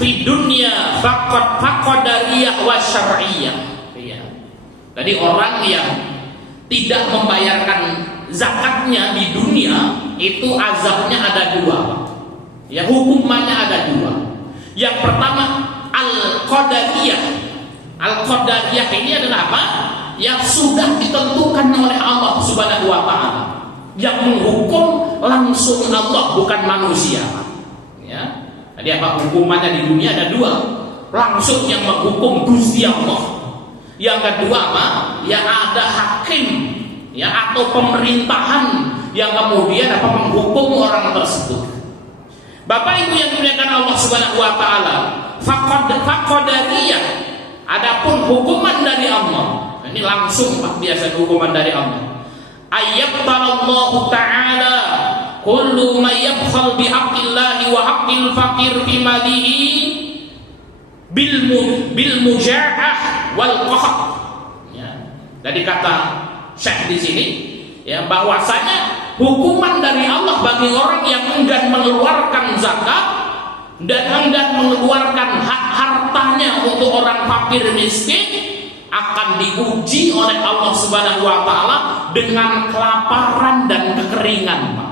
fi dunya faqadariyah wa syar'iyah. Iya. Jadi orang yang tidak membayarkan zakatnya di dunia itu azabnya ada dua. Ya, hukumannya ada dua. Yang pertama al-qadariyah. Al-qadariyah ini adalah apa? Yang sudah ditentukan oleh Allah Subhanahu wa taala. Yang menghukum langsung Allah, bukan manusia. Ya. Jadi apa hukumannya di dunia ada dua. Langsung yang menghukum Gusti Allah. Yang kedua apa? Yang ada hakim, ya, atau pemerintahan yang kemudian apa menghukum orang tersebut. Bapak Ibu yang dimuliakan Allah Subhanahu wa taala, faqadariyah. Adapun hukuman dari Allah, ini langsung Pak, biasa hukuman dari Allah. Ayyabtallahu ta'ala kullu may yabkhal bihaqqillahi wa haqqil faqir fi malihi bil muja'ah wal qahr. Ya. Jadi kata Syekh di sini ya bahwasanya hukuman dari Allah bagi orang yang enggan mengeluarkan zakat dan enggan mengeluarkan hak hartanya untuk orang fakir miskin akan diuji oleh Allah Subhanahu wa taala dengan kelaparan dan kekeringan, Pak.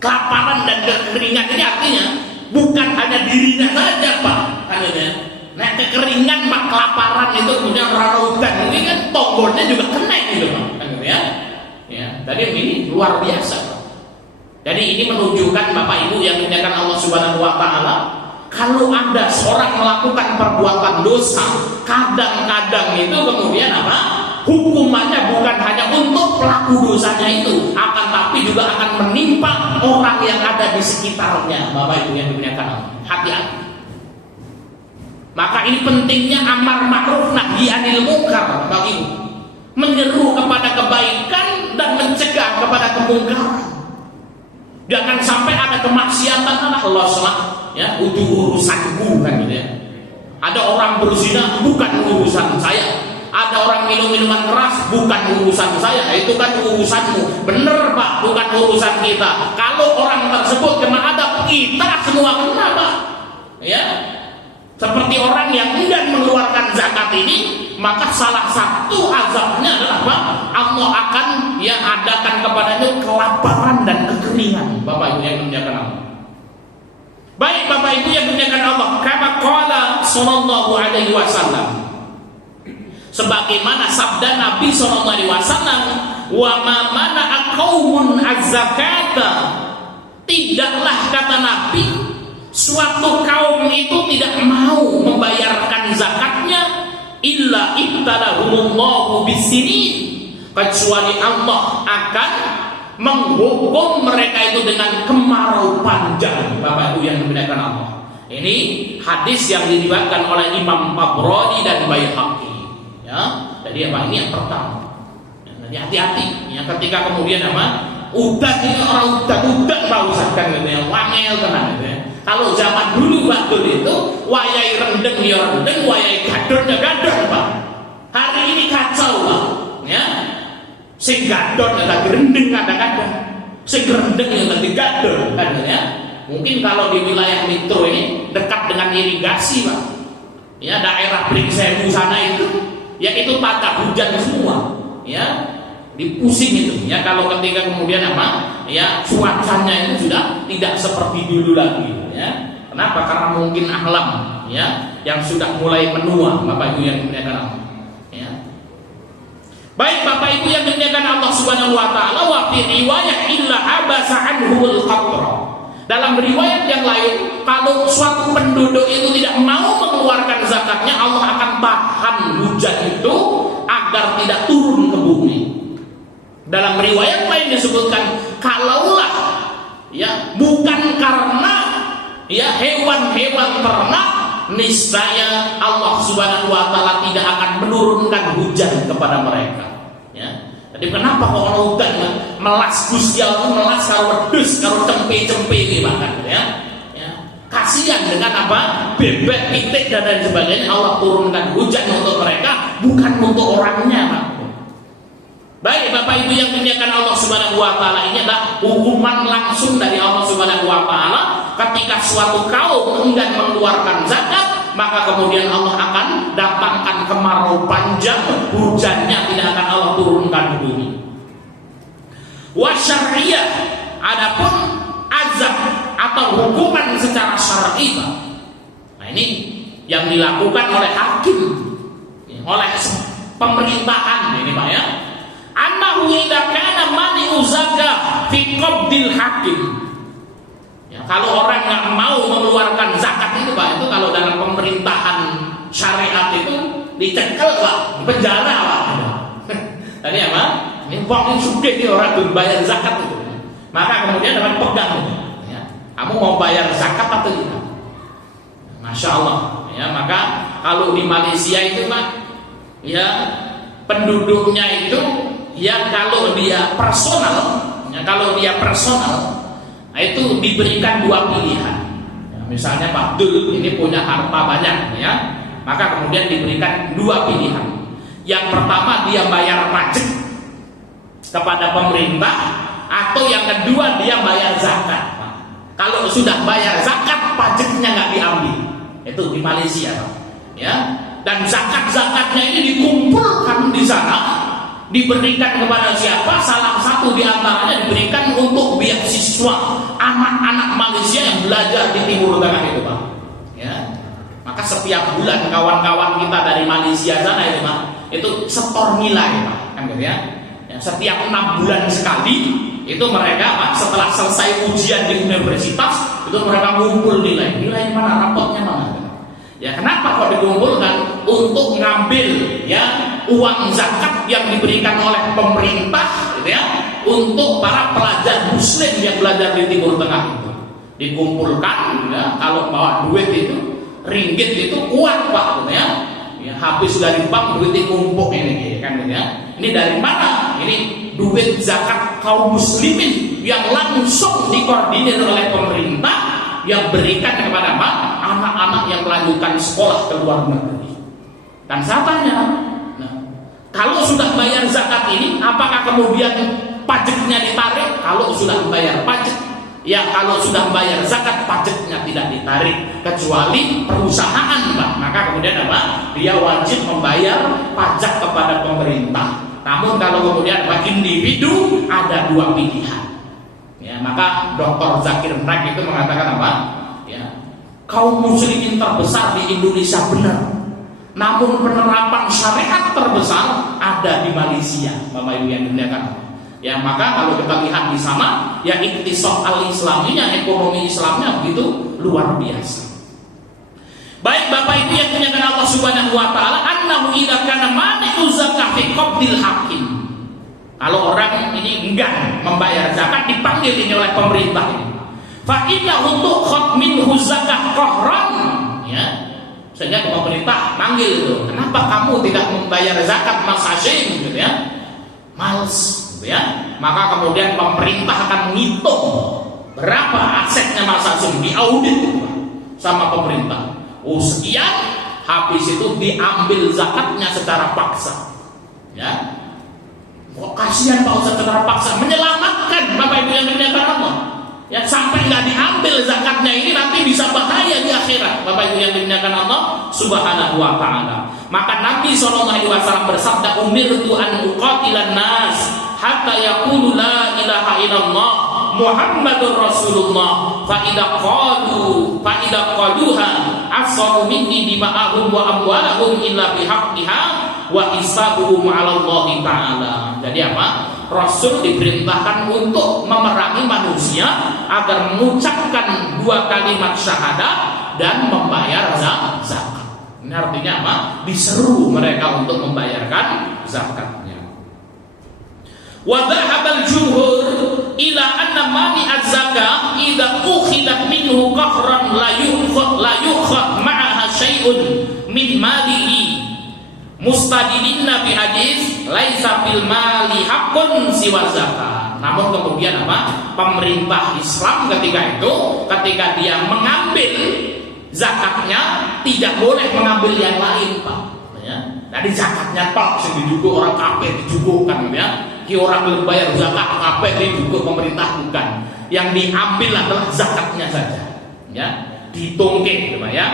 Kelaparan dan kekeringan ini artinya bukan hanya dirinya saja, Pak. Nah, kekeringan, Pak, kelaparan itu kemudian rautan ini kan tokonya juga kena gitu, Pak. Ya. Ya, tadi ini luar biasa, Pak. Jadi ini menunjukkan Bapak Ibu yang dimuliakan Allah Subhanahu wa taala, kalau ada seorang melakukan perbuatan dosa, kadang-kadang itu kemudian apa? Hukumannya bukan hanya untuk pelaku dosanya itu, akan tapi juga akan menimpa orang yang ada di sekitarnya. Bapak Ibu yang dimuliakan Allah, hati-hati. Maka ini pentingnya amar ma'ruf nahi anil munkar, Bapak Ibu. Menyeru kepada kebaikan dan mencegah kepada kemungkaran. Jangan sampai ada kemaksiatan, Allah salah, ya, itu urusanku kan gitu ya. Ada orang berzina, bukan urusan saya. Ada orang minum minuman keras, bukan urusan saya. Itu kan urusanmu. Bener, Pak, bukan urusan kita. Kalau orang tersebut kena adab, kita semua kena, Pak. Ya. Seperti orang yang enggan mengeluarkan zakat ini, maka salah satu azabnya adalah apa? Allah akan yang adakan kepadanya kelaparan dan kekeringan. Bapak Ibu yang dimuliakan Allah. Baik Bapak Ibu yang dimuliakan Allah, kama qala sallallahu alaihi wasallam. Sebagaimana sabda Nabi sallallahu alaihi wasallam, wa ma mana'a qaumun az-zakata. Tidaklah kata Nabi suatu kaum itu tidak mau membayarkan zakatnya illa ibtalahumullahu bisinin, kecuali Allah akan menghukum mereka itu dengan kemarau panjang. Bapak Ibu yang dimuliakan Allah, ini hadis yang diriwayatkan oleh Imam Tabrani dan Baihaqi. Ya, jadi apa ini yang pertama. Jadi hati-hati ya ketika kemudian apa udah ini orang udah mausakan gitu ya, wangel tenang gitu ya. Kalau zaman dulu waktu itu wayai rendeng ya rendeng, wayai gadon ya gadon, Pak. Hari ini kacau, Pak. Ya. Sing gadon ya lagi rendeng kadang-kadang. Sing rendeng ya lagi gadon kan ya. Mungkin kalau di wilayah Metro ini dekat dengan irigasi, Pak. Ya, daerah Pringsewu sana itu ya itu tanda hujan semua. Ya. Dipusing itu ya kalau ketika kemudian apa ya cuacanya itu sudah tidak seperti dulu lagi ya. Kenapa? Karena mungkin alam ya yang sudah mulai menua. Bapak Ibu yang dimuliakan Allah ya. Baik Bapak Ibu yang dimuliakan Allah Subhanahu wa taala, wa fi riwayat illa habasa anhul qatra. Dalam riwayat yang lain, kalau suatu penduduk itu tidak mau mengeluarkan zakatnya, Allah akan tahan hujan itu agar tidak turun ke bumi. Dalam riwayat lain disebutkan, kalaulah ya bukan karena ya hewan-hewan ternak, niscaya Allah Subhanahu wa taala tidak akan menurunkan hujan kepada mereka. Ya. Jadi kenapa kok orang hujan melas Gusti Allah melas karo wedhus karo cempe-cempe iki makan ya. Ya. Kasihan dengan apa? Bebek, pitik dan lain sebagainya, Allah turunkan hujan untuk mereka, bukan untuk orangnya, Pak. Baik Bapak Ibu yang dimuliakan Allah Subhanahu wa taala, ini adalah hukuman langsung dari Allah Subhanahu wa taala ketika suatu kaum enggan mengeluarkan zakat, maka kemudian Allah akan datangkan kemarau panjang, hujannya tidak akan Allah turunkan di bumi. Wa syar'iyah, adapun azab atau hukuman secara syar'i. Nah, ini yang dilakukan oleh hakim, oleh pemerintahan ini Pak ya. Annahu idza kana mani'u zakah fi qabdil hakim. Ya, kalau orang nggak mau mengeluarkan zakat itu Pak, itu kalau dalam pemerintahan syariat itu dicekel Pak, penjara Pak. Tadi apa? Ini wong sugih ini orang tuh bayar zakat itu. Maka kemudian dapat pegang ya. Kamu mau bayar zakat atau tidak? Masya Allah ya. Maka kalau di Malaysia itu Pak ya, penduduknya itu ya kalau dia personal ya, itu diberikan dua pilihan ya, misalnya Pak Dul ini punya harta banyak ya, maka kemudian diberikan dua pilihan. Yang pertama dia bayar pajak kepada pemerintah, atau yang kedua dia bayar zakat. Kalau sudah bayar zakat, pajaknya nggak diambil. Itu di Malaysia Pak ya. Dan zakat-zakatnya ini dikumpulkan di sana, diberikan kepada siapa? Salah satu di antaranya diberikan untuk beasiswa anak-anak Malaysia yang belajar di Timur Tengah itu Pak ya. Maka setiap bulan kawan-kawan kita dari Malaysia sana itu Pak, itu setor nilai Pak kan gitu ya. Setiap 6 bulan sekali itu mereka Pak, setelah selesai ujian di universitas itu mereka ngumpul nilai mana, rapotnya mana. Ya kenapa kok dikumpulkan? Untuk ngambil ya uang zakat yang diberikan oleh pemerintah gitu ya, untuk para pelajar muslim yang belajar di Timur Tengah itu. Dikumpulkan ya, kalau bawa duit itu ringgit itu kuat Pak gitu ya. Ya habis dari bank duit dikumpul ini kan gitu ya. Ini dari mana? Ini duit zakat kaum muslimin yang langsung dikoordinir oleh pemerintah, yang berikan kepada anak-anak yang melanjutkan sekolah ke luar negeri. Dan saya tanya, nah, kalau sudah bayar zakat ini, apakah kemudian pajaknya ditarik? Kalau sudah bayar pajak, ya kalau sudah bayar zakat, pajaknya tidak ditarik, kecuali perusahaan Pak. Maka kemudian apa? Dia wajib membayar pajak kepada pemerintah. Namun kalau kemudian bagi individu ada dua pilihan. Ya, maka Dr. Zakir Naik itu mengatakan apa? Ya, kaum muslimin terbesar di Indonesia benar. Namun penerapan syariat terbesar ada di Malaysia, Bapak Ibu yang dimuliakan. Ya, maka kalau kita lihat di sana, ya iktisad al-islaminya, ekonomi Islamnya begitu luar biasa. Baik Bapak Ibu yang dimuliakan Allah Subhanahu wa taala, annahu idza kana mani'u zakah fi qabdil hakim. Kalau orang ini enggan membayar zakat, dipanggil ini oleh pemerintah ini. Fa innahu tukhad minhu zakah qahran ya. Sehingga pemerintah panggil itu, kenapa kamu tidak membayar zakat Mas Hashim gitu ya? Males gitu ya. Maka kemudian pemerintah akan menghitung berapa asetnya Mas Hashim, diaudit gitu, sama pemerintah. Oh sekian, habis itu diambil zakatnya secara paksa ya. Oh, kasihan Pak Ustaz secara paksa, menyelamatkan Bapak Ibu yang dimuliakan Allah ya, sampai nggak diambil zakatnya ini nanti bisa bahaya di akhirat Bapak Ibu yang dimuliakan Allah Subhanahu wa ta'ala. Maka Nabi SAW bersabda, umirtu an uqatilan nas hatta yaqulu la ilaha illallah Muhammadur Rasulullah fa idza qaluha asaru minni dima'ahum wa amwalahum illa bihaqqiha wa hisabuhum 'ala Allah taala. Jadi apa? Rasul diperintahkan untuk memerangi manusia agar mengucapkan dua kalimat syahadat dan membayar zakat. Ini artinya apa? Diseru mereka untuk membayarkan zakatnya. Wa dhahabal jumhur ila anna mani az-zakah idza ukhidat minhu qahran la yukhad ma'aha syai'un min malihi mustadilina bi hadis laisa fil mali haqqun siwa zakat. Namun kemudian apa? Pemerintah Islam ketika dia mengambil zakatnya tidak boleh mengambil yang lain Pak ya. Jadi zakatnya tok sing dijugo orang kabeh dijugokan ya. Ki orang belum bayar zakat kabeh dijugo pemerintah bukan. Yang diambil adalah zakatnya saja. ya, ditungke, ya.